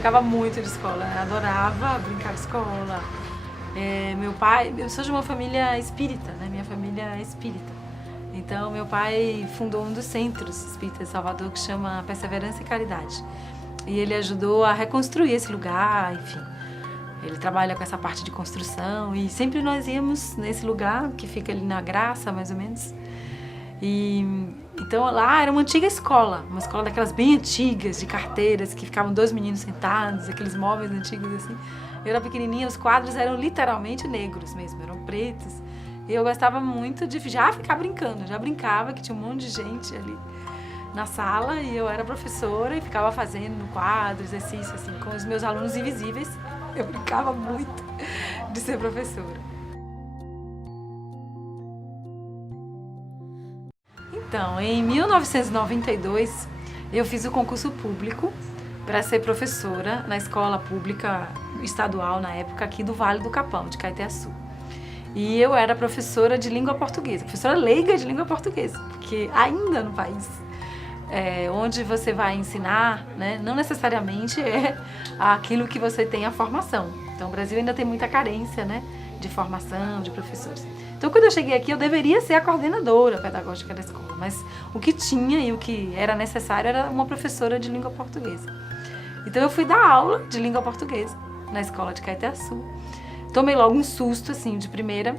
brincava muito de escola, adorava brincar de escola. Meu pai, eu sou de uma família espírita, né? Minha família é espírita. Então, meu pai fundou um dos centros espíritas de Salvador que chama Perseverança e Caridade. E ele ajudou a reconstruir esse lugar, enfim. Ele trabalha com essa parte de construção e sempre nós íamos nesse lugar que fica ali na Graça, mais ou menos. Então lá era uma antiga escola, uma escola daquelas bem antigas, de carteiras, que ficavam 2 meninos sentados, aqueles móveis antigos assim. Eu era pequenininha, os quadros eram literalmente negros mesmo, eram pretos. E eu gostava muito de já ficar brincando, já brincava que tinha um monte de gente ali na sala e eu era professora e ficava fazendo no quadro, exercício assim, com os meus alunos invisíveis. Eu brincava muito de ser professora. Então, em 1992, eu fiz o concurso público para ser professora na escola pública estadual, na época, aqui do Vale do Capão, de Caeté-Açu. E eu era professora de língua portuguesa, professora leiga de língua portuguesa, porque ainda no país onde você vai ensinar, né, não necessariamente é aquilo que você tem a formação. Então, o Brasil ainda tem muita carência, né, de formação, de professores. Então, quando eu cheguei aqui, eu deveria ser a coordenadora pedagógica da escola, mas o que tinha e o que era necessário era uma professora de língua portuguesa. Então, eu fui dar aula de língua portuguesa na escola de Caeté-Açu. Tomei logo um susto, assim, de primeira,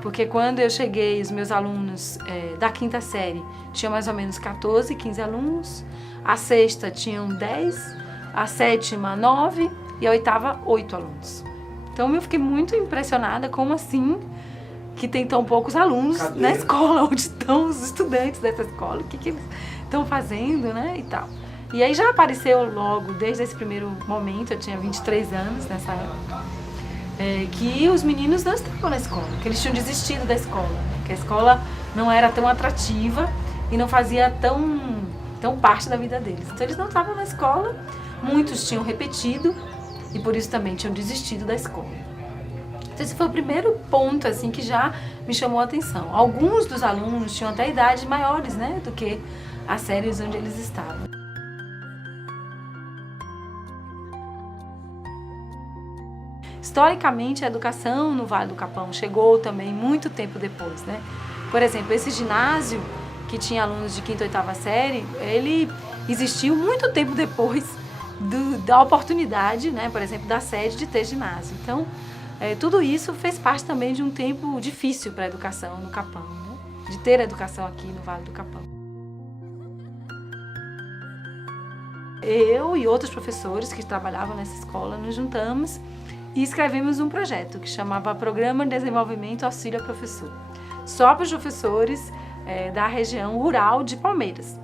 porque quando eu cheguei, os meus alunos da 5ª série tinham mais ou menos 14, 15 alunos, a 6ª tinham 10, a 7ª 9 e a 8ª 8 alunos. Então eu fiquei muito impressionada, como assim que tem tão poucos alunos na escola, onde estão os estudantes dessa escola, o que eles estão fazendo, né, e tal. E aí já apareceu logo, desde esse primeiro momento, eu tinha 23 anos nessa época, que os meninos não estavam na escola, que eles tinham desistido da escola, né? Que a escola não era tão atrativa e não fazia tão parte da vida deles. Então eles não estavam na escola, muitos tinham repetido e por isso também tinham desistido da escola. Então esse foi o primeiro ponto assim, que já me chamou a atenção. Alguns dos alunos tinham até idades maiores, né, do que as séries onde eles estavam. Historicamente, a educação no Vale do Capão chegou também muito tempo depois, né? Por exemplo, esse ginásio que tinha alunos de 5ª e 8ª série, ele existiu muito tempo depois da oportunidade, né, por exemplo, da sede de ter ginásio. Então, tudo isso fez parte também de um tempo difícil para a educação no Capão, né? De ter a educação aqui no Vale do Capão. Eu e outros professores que trabalhavam nessa escola nos juntamos e escrevemos um projeto que chamava Programa de Desenvolvimento Auxílio ao Professor, só para os professores da região rural de Palmeiras.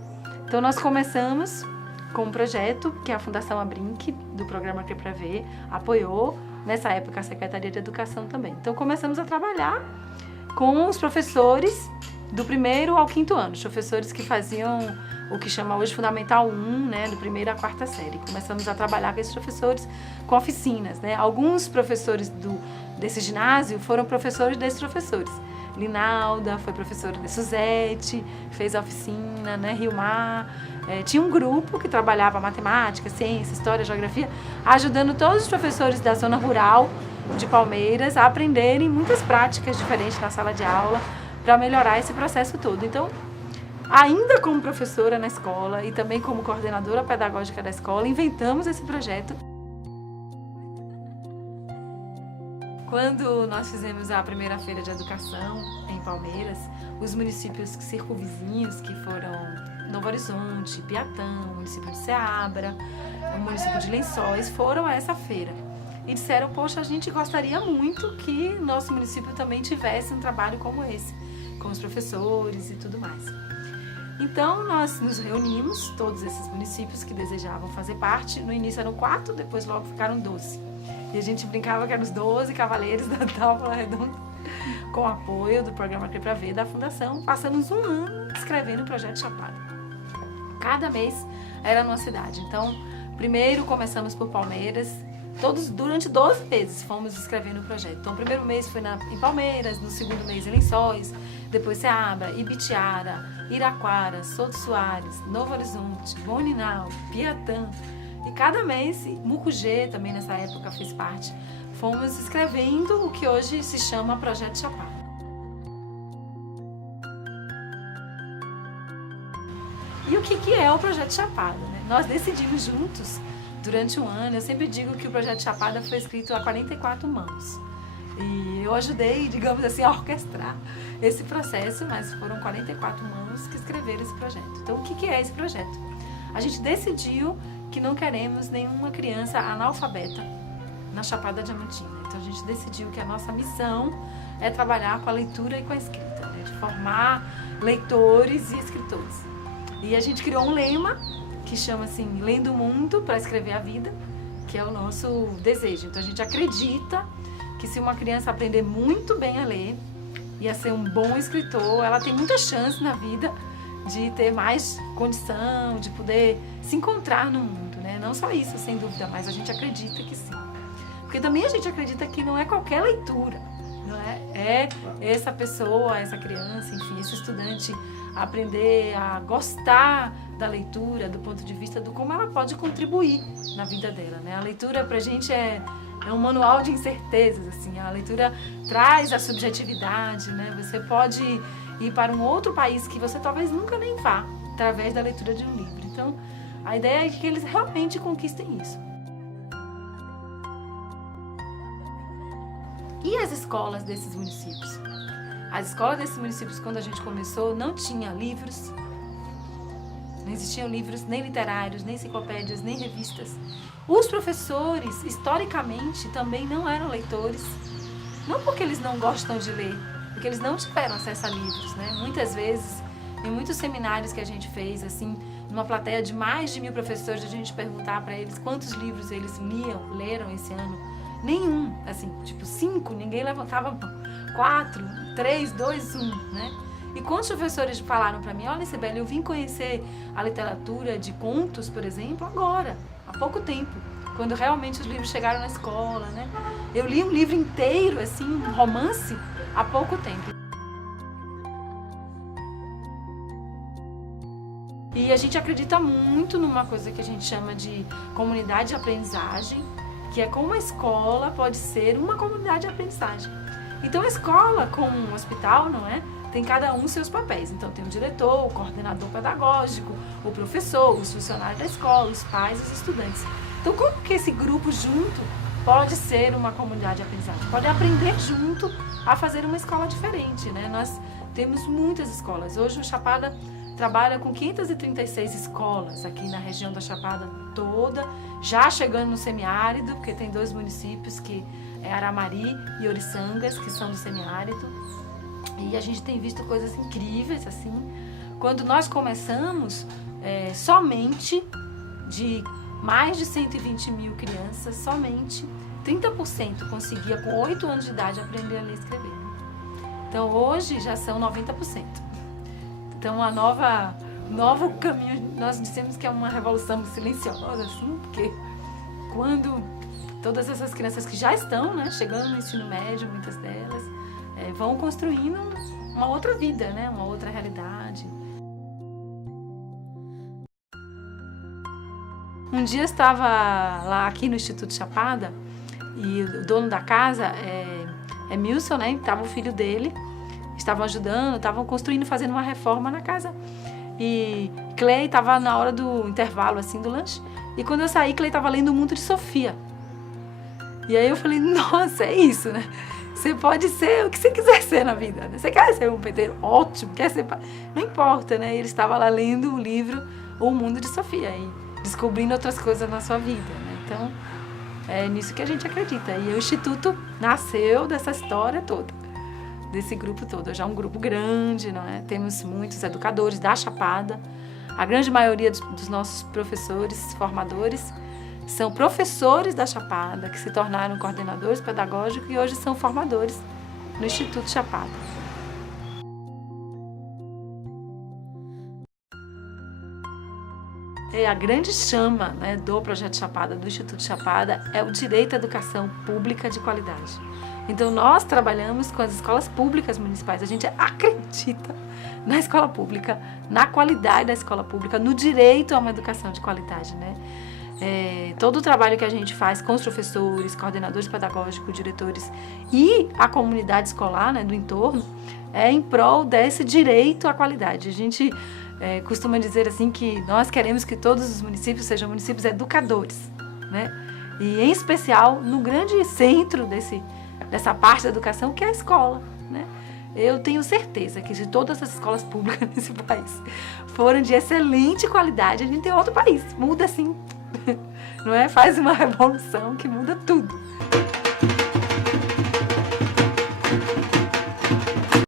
Então nós começamos com um projeto que a Fundação Abrinq, do programa Crer Pra Ver, apoiou, nessa época a Secretaria de Educação também. Então começamos a trabalhar com os professores do 1º ao 5º ano, os professores que faziam o que chama hoje Fundamental 1, né, do 1º à 4ª série. Começamos a trabalhar com esses professores com oficinas, né? Alguns professores desse ginásio foram professores desses professores. Linalda foi professora de Suzete, fez a oficina, né, Rilmar. Tinha um grupo que trabalhava matemática, ciência, história, geografia, ajudando todos os professores da zona rural de Palmeiras a aprenderem muitas práticas diferentes na sala de aula para melhorar esse processo todo. Então, ainda como professora na escola e também como coordenadora pedagógica da escola, inventamos esse projeto. Quando nós fizemos a primeira feira de educação em Palmeiras, os municípios circunvizinhos, que foram Novo Horizonte, Piatã, o município de Ceabra, o município de Lençóis, foram a essa feira e disseram, poxa, a gente gostaria muito que nosso município também tivesse um trabalho como esse, com os professores e tudo mais. Então, nós nos reunimos, todos esses municípios que desejavam fazer parte. No início eram 4, depois logo ficaram 12. E a gente brincava que eram os 12 cavaleiros da Tábua Redonda, com apoio do programa Crer Pra Ver da Fundação. Passamos um ano escrevendo o Projeto Chapada. Cada mês era numa cidade. Então, primeiro começamos por Palmeiras. Durante 12 meses fomos escrevendo o projeto. Então, o primeiro mês foi em Palmeiras, no segundo mês em Lençóis, depois Ceabra, Ibitiara, Iraquara, Souto Soares, Novo Horizonte, Boninal, Piatã. E cada mês, Mucugê também nessa época fez parte, fomos escrevendo o que hoje se chama Projeto Chapada. E o que é o Projeto Chapada, né? Nós decidimos juntos, durante um ano, eu sempre digo que o Projeto Chapada foi escrito a 44 mãos. E eu ajudei, digamos assim, a orquestrar esse processo, mas foram 44 mãos que escreveram esse projeto. Então, o que é esse projeto? A gente decidiu que não queremos nenhuma criança analfabeta na Chapada Diamantina. Então, a gente decidiu que a nossa missão é trabalhar com a leitura e com a escrita, né? De formar leitores e escritores. E a gente criou um lema que chama assim, Lendo o Mundo para Escrever a Vida, que é o nosso desejo. Então, a gente acredita que se uma criança aprender muito bem a ler e a ser um bom escritor, ela tem muita chance na vida de ter mais condição, de poder se encontrar no mundo, né? Não só isso, sem dúvida, mas a gente acredita que sim. Porque também a gente acredita que não é qualquer leitura, não é? É essa pessoa, essa criança, enfim, esse estudante aprender a gostar da leitura do ponto de vista do como ela pode contribuir na vida dela, né? A leitura pra gente é um manual de incertezas, assim. A leitura traz a subjetividade, né? Você pode ir para um outro país que você talvez nunca nem vá, através da leitura de um livro. Então, a ideia é que eles realmente conquistem isso. E as escolas desses municípios? As escolas desses municípios, quando a gente começou, não tinha livros, não existiam livros nem literários, nem enciclopédias, nem revistas. Os professores, historicamente, também não eram leitores, não porque eles não gostam de ler, porque eles não tiveram acesso a livros, né? Muitas vezes, em muitos seminários que a gente fez, assim, numa plateia de mais de 1000 professores, a gente perguntar para eles quantos livros eles leram esse ano. Nenhum, assim, tipo 5, ninguém levantava a mão. 4, 3, 2, 1, né? E quantos professores falaram para mim, olha, Cibele, eu vim conhecer a literatura de contos, por exemplo, agora, há pouco tempo, quando realmente os livros chegaram na escola, né? Eu li um livro inteiro, assim, um romance, há pouco tempo. E a gente acredita muito numa coisa que a gente chama de comunidade de aprendizagem, que é como a escola pode ser uma comunidade de aprendizagem. Então a escola, como um hospital, não é? Tem cada um seus papéis. Então tem o diretor, o coordenador pedagógico, o professor, os funcionários da escola, os pais e os estudantes. Então como que esse grupo junto pode ser uma comunidade de aprendizagem? Pode aprender junto a fazer uma escola diferente, né? Nós temos muitas escolas. Hoje o Chapada trabalha com 536 escolas aqui na região da Chapada toda, já chegando no semiárido, porque tem 2 municípios, que é Aramari e Oriçangas, que são do semiárido. E a gente tem visto coisas incríveis, assim. Quando nós começamos, somente de mais de 120.000 crianças, somente 30% conseguia, com 8 anos de idade, aprender a ler e escrever. Então, hoje já são 90%. Então, novo caminho, nós dizemos que é uma revolução silenciosa, assim, porque quando todas essas crianças que já estão, né, chegando no ensino médio, muitas delas, vão construindo uma outra vida, né, uma outra realidade. Um dia eu estava lá aqui no Instituto Chapada e o dono da casa é Milson, né, estava o filho dele, estavam ajudando, estavam construindo, fazendo uma reforma na casa. E Clay estava na hora do intervalo, assim, do lanche. E quando eu saí, Clay estava lendo O Mundo de Sofia. E aí eu falei, nossa, é isso, né? Você pode ser o que você quiser ser na vida, né? Você quer ser um peteiro? Ótimo, quer ser... Não importa, né? Ele estava lá lendo o livro O Mundo de Sofia e descobrindo outras coisas na sua vida, né? Então, é nisso que a gente acredita. E o Instituto nasceu dessa história toda, desse grupo todo. Já é um grupo grande, não é? Temos muitos educadores da Chapada. A grande maioria dos nossos professores, formadores, são professores da Chapada, que se tornaram coordenadores pedagógicos e hoje são formadores no Instituto Chapada. E a grande chama, né, do Projeto Chapada, do Instituto Chapada, é o direito à educação pública de qualidade. Então, nós trabalhamos com as escolas públicas municipais. A gente acredita na escola pública, na qualidade da escola pública, no direito a uma educação de qualidade, né? todo o trabalho que a gente faz com os professores, coordenadores pedagógicos, diretores e a comunidade escolar, né, do entorno, é em prol desse direito à qualidade. A gente costuma dizer assim que nós queremos que todos os municípios sejam municípios educadores, né? E em especial no grande centro dessa parte da educação, que é a escola, né? Eu tenho certeza que se todas as escolas públicas nesse país forem de excelente qualidade, a gente tem outro país. Muda assim, não é? Faz uma revolução que muda tudo.